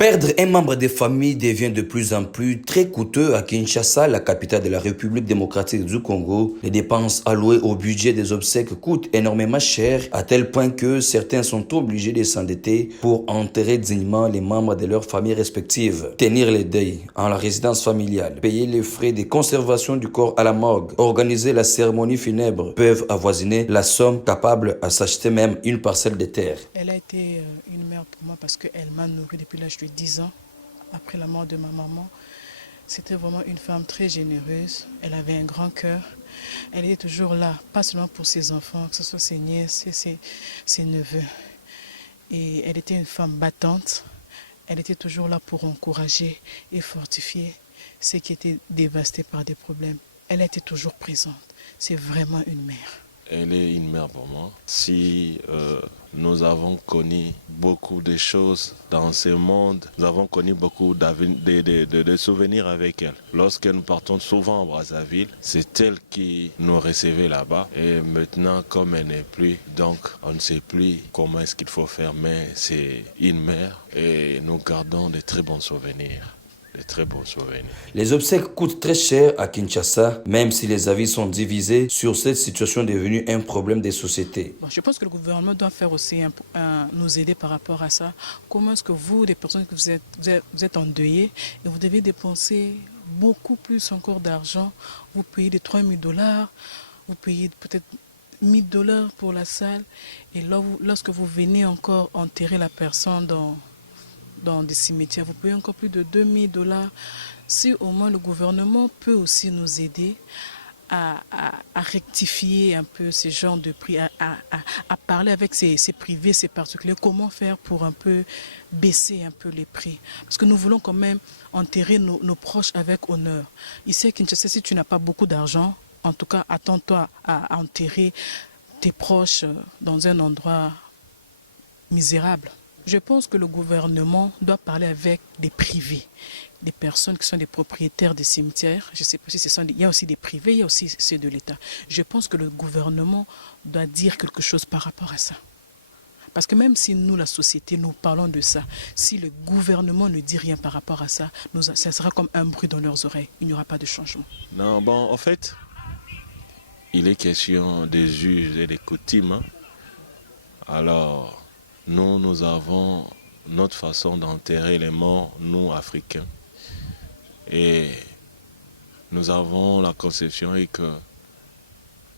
Perdre un membre des familles devient de plus en plus très coûteux à Kinshasa, la capitale de la République démocratique du Congo. Les dépenses allouées au budget des obsèques coûtent énormément cher, à tel point que certains sont obligés de s'endetter pour enterrer dignement les membres de leurs familles respectives. Tenir les deuils en la résidence familiale, payer les frais de conservation du corps à la morgue, organiser la cérémonie funèbre peuvent avoisiner la somme capable à s'acheter même une parcelle de terre. Elle a été une mère pour moi parce qu'elle m'a nourrie depuis l'âge de 10 ans, après la mort de ma maman. C'était vraiment une femme très généreuse, elle avait un grand cœur. Elle était toujours là, pas seulement pour ses enfants, que ce soit ses nièces et ses neveux. Et elle était une femme battante, elle était toujours là pour encourager et fortifier ceux qui étaient dévastés par des problèmes. Elle était toujours présente, c'est vraiment une mère. Elle est une mère pour moi. Si nous avons connu beaucoup de choses dans ce monde, nous avons connu beaucoup de souvenirs avec elle. Lorsque nous partons souvent à Brazzaville, c'est elle qui nous recevait là-bas. Et maintenant, comme elle n'est plus, donc on ne sait plus comment est-ce qu'il faut faire, mais c'est une mère et nous gardons de très bons souvenirs. De très beaux souvenirs. Les obsèques coûtent très cher à Kinshasa, même si les avis sont divisés sur cette situation devenue un problème des sociétés. Bon, je pense que le gouvernement doit faire aussi nous aider par rapport à ça. Comment est-ce que vous, des personnes que vous êtes endeuillées, et vous devez dépenser beaucoup plus encore d'argent, vous payez des $3 000, vous payez peut-être $1 000 pour la salle, et là, lorsque vous venez encore enterrer la personne dans des cimetières, vous payez encore plus de $2 000. Si au moins le gouvernement peut aussi nous aider à rectifier un peu ces genres de prix, à parler avec ces privés, ces particuliers, comment faire pour un peu baisser un peu les prix. Parce que nous voulons quand même enterrer nos proches avec honneur. Ici à Kinshasa, si tu n'as pas beaucoup d'argent, en tout cas, attends-toi à enterrer tes proches dans un endroit misérable. Je pense que le gouvernement doit parler avec des privés, des personnes qui sont des propriétaires des cimetières. Je ne sais pas si il y a aussi des privés, il y a aussi ceux de l'État. Je pense que le gouvernement doit dire quelque chose par rapport à ça. Parce que même si nous, la société, nous parlons de ça, si le gouvernement ne dit rien par rapport à ça, ça sera comme un bruit dans leurs oreilles. Il n'y aura pas de changement. Non, bon, en fait, il est question des juges et des coutumes. Hein. Alors, nous avons notre façon d'enterrer les morts, nous, Africains. Et nous avons la conception que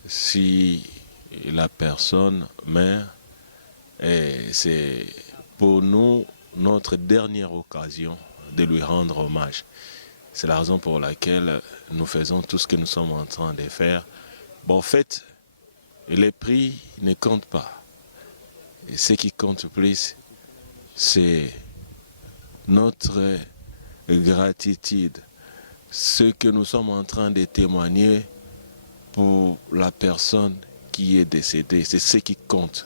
si la personne meurt, c'est pour nous notre dernière occasion de lui rendre hommage. C'est la raison pour laquelle nous faisons tout ce que nous sommes en train de faire. Bon, en fait, les prix ne comptent pas. Et ce qui compte plus, c'est notre gratitude, ce que nous sommes en train de témoigner pour la personne qui est décédée. C'est ce qui compte.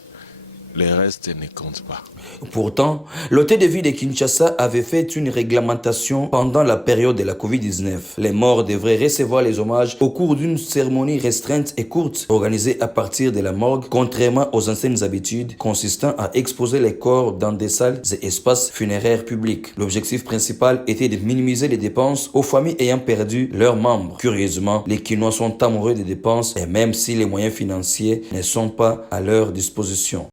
Le reste ne compte pas. Pourtant, l'hôtel de ville de Kinshasa avait fait une réglementation pendant la période de la Covid-19. Les morts devraient recevoir les hommages au cours d'une cérémonie restreinte et courte, organisée à partir de la morgue, contrairement aux anciennes habitudes consistant à exposer les corps dans des salles et espaces funéraires publics. L'objectif principal était de minimiser les dépenses aux familles ayant perdu leurs membres. Curieusement, les Kinois sont amoureux des dépenses et même si les moyens financiers ne sont pas à leur disposition.